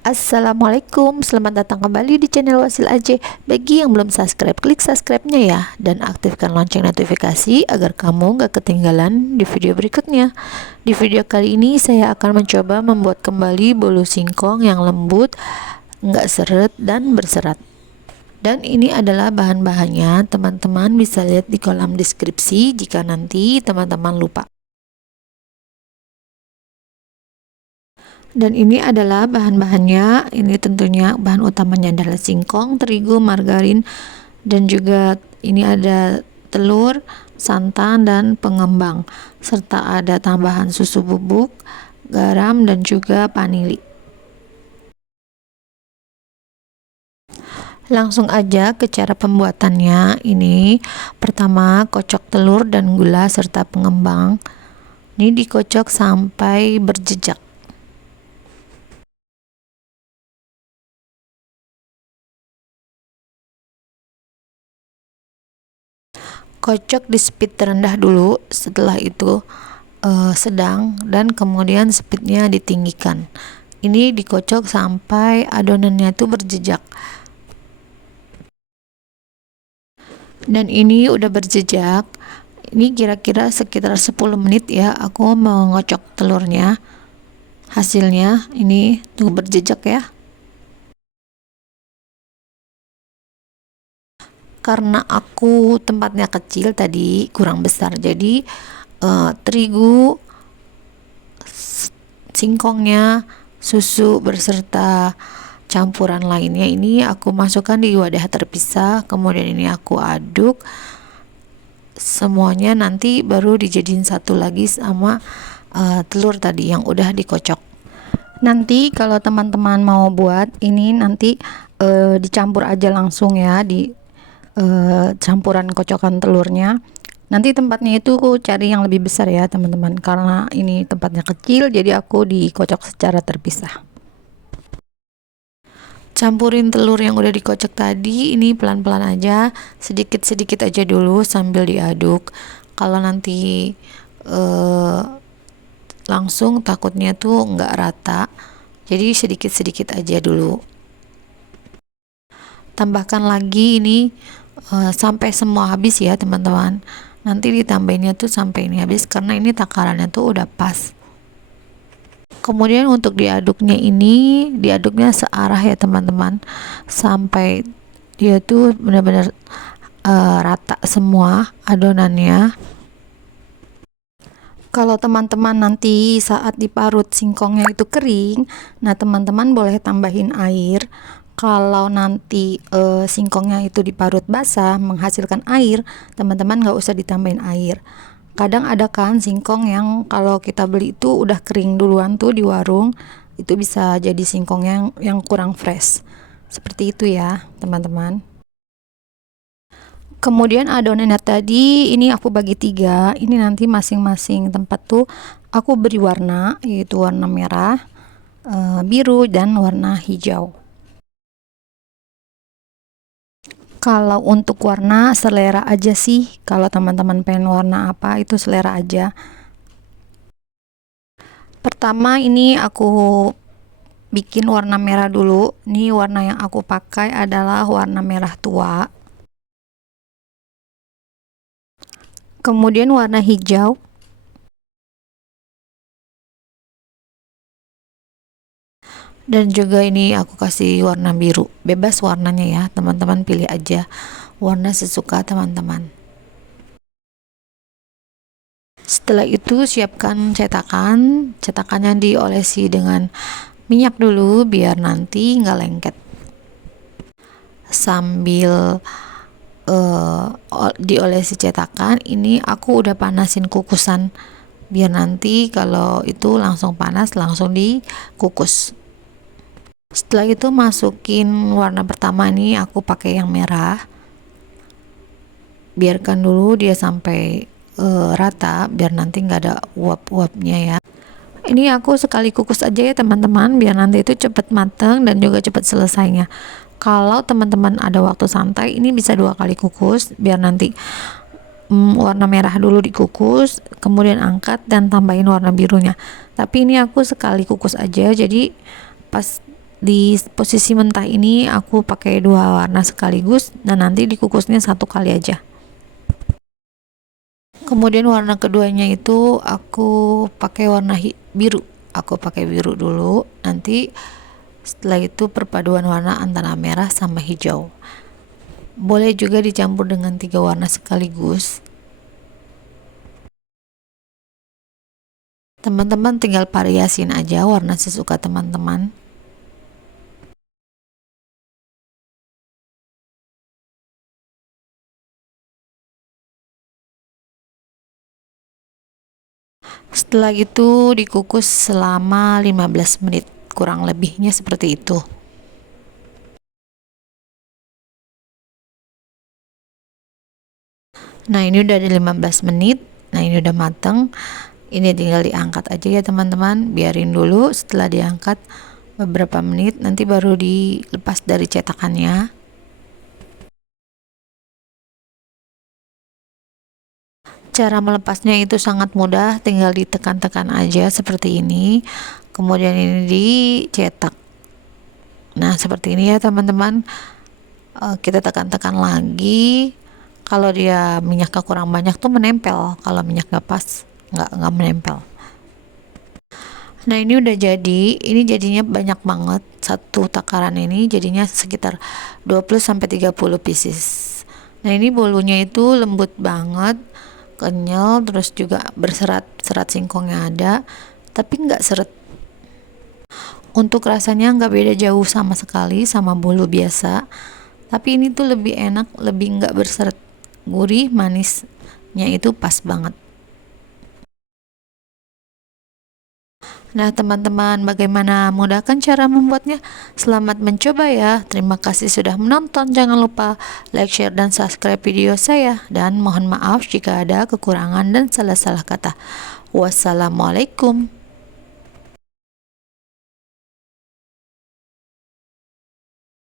Assalamualaikum, selamat datang kembali di channel Wasil Aja. Bagi yang belum subscribe, klik subscribe-nya ya, dan aktifkan lonceng notifikasi agar kamu gak ketinggalan di video berikutnya. Di video kali ini saya akan mencoba membuat kembali bolu singkong yang lembut, gak seret dan berserat. Dan ini adalah bahan-bahannya, teman-teman bisa lihat di kolom deskripsi jika nanti teman-teman lupa. Dan ini adalah bahan-bahannya. Ini tentunya bahan utamanya adalah singkong, terigu, margarin, dan juga ini ada telur, santan, dan pengembang, serta ada tambahan susu bubuk, garam, dan juga vanili. Langsung aja ke cara pembuatannya. Ini pertama kocok telur dan gula serta pengembang. Ini dikocok sampai berjejak. Kocok di speed terendah dulu, setelah itu sedang, dan kemudian speednya ditinggikan. Ini dikocok sampai adonannya itu berjejak. Dan ini udah berjejak. Ini kira-kira sekitar 10 menit ya, aku mau ngocok telurnya. Hasilnya ini tuh berjejak ya. Karena aku tempatnya kecil tadi, kurang besar, jadi terigu, singkongnya, susu berserta campuran lainnya ini aku masukkan di wadah terpisah, kemudian ini aku aduk semuanya, nanti baru dijadiin satu lagi sama telur tadi yang udah dikocok. Nanti kalau teman-teman mau buat ini nanti dicampur aja langsung ya di campuran kocokan telurnya. Nanti tempatnya itu aku cari yang lebih besar ya teman-teman, karena ini tempatnya kecil jadi aku dikocok secara terpisah. Campurin telur yang udah dikocok tadi, ini pelan-pelan aja, sedikit-sedikit aja dulu sambil diaduk. Kalau nanti langsung takutnya tuh nggak rata, jadi sedikit-sedikit aja dulu. Tambahkan lagi ini sampai semua habis ya teman-teman. Nanti ditambahinnya tuh sampai ini habis, karena ini takarannya tuh udah pas. Kemudian untuk diaduknya ini, diaduknya searah ya teman-teman, sampai dia tuh benar-benar rata semua adonannya. Kalau teman-teman nanti saat diparut singkongnya itu kering, nah teman-teman boleh tambahin air. Kalau nanti singkongnya itu diparut basah menghasilkan air, teman-teman nggak usah ditambahin air. Kadang ada kan singkong yang kalau kita beli itu udah kering duluan tuh di warung, itu bisa jadi singkong yang kurang fresh. Seperti itu ya teman-teman. Kemudian adonannya tadi ini aku bagi 3. Ini nanti masing-masing tempat tuh aku beri warna, yaitu warna merah, biru, dan warna hijau. Kalau untuk warna selera aja sih, kalau teman-teman pengen warna apa itu selera aja. Pertama ini aku bikin warna merah dulu. Ini warna yang aku pakai adalah warna merah tua. Kemudian warna hijau. Dan juga ini aku kasih warna biru. Bebas warnanya ya, teman-teman pilih aja warna sesuka teman-teman. Setelah itu siapkan cetakan. Cetakannya diolesi dengan minyak dulu biar nanti nggak lengket. Sambil diolesi cetakan, ini aku udah panasin kukusan biar nanti kalau itu langsung panas langsung dikukus. Setelah itu masukin warna pertama, ini aku pakai yang merah. Biarkan dulu dia sampai rata biar nanti nggak ada uap-uapnya ya. Ini aku sekali kukus aja ya teman-teman, biar nanti itu cepat mateng dan juga cepat selesainya. Kalau teman-teman ada waktu santai, ini bisa 2 kali kukus biar nanti warna merah dulu dikukus, kemudian angkat dan tambahin warna birunya. Tapi ini aku sekali kukus aja, jadi pas Di posisi mentah ini aku pakai dua warna sekaligus dan nanti dikukusnya satu kali aja. Kemudian warna keduanya itu aku pakai warna biru. Aku pakai biru dulu, nanti setelah itu perpaduan warna antara merah sama hijau. Boleh juga dicampur dengan 3 warna sekaligus. Teman-teman tinggal variasiin aja warna sesuka teman-teman. Setelah itu dikukus selama 15 menit, kurang lebihnya seperti itu. Nah, ini udah ada 15 menit. Nah, ini udah mateng. Ini tinggal diangkat aja ya teman-teman, biarin dulu. Setelah diangkat beberapa menit nanti baru dilepas dari cetakannya. Cara melepasnya itu sangat mudah, tinggal ditekan-tekan aja seperti ini, kemudian ini dicetak. Nah, seperti ini ya teman-teman. Kita tekan-tekan lagi. Kalau dia minyaknya kurang banyak tuh menempel, kalau minyak nggak pas nggak menempel. Nah, ini udah jadi. Ini jadinya banyak banget, satu takaran ini jadinya sekitar 20-30 pieces. Nah, ini bolunya itu lembut banget, kenyal, terus juga berserat, serat singkongnya ada, tapi nggak seret. Untuk rasanya nggak beda jauh sama sekali sama bolu biasa, tapi ini tuh lebih enak, lebih nggak berseret, gurih, manisnya itu pas banget. Nah teman-teman, bagaimana, mudahkan cara membuatnya? Selamat mencoba ya. Terima kasih sudah menonton. Jangan lupa like, share, dan subscribe video saya. Dan mohon maaf jika ada kekurangan dan salah-salah kata. Wassalamualaikum.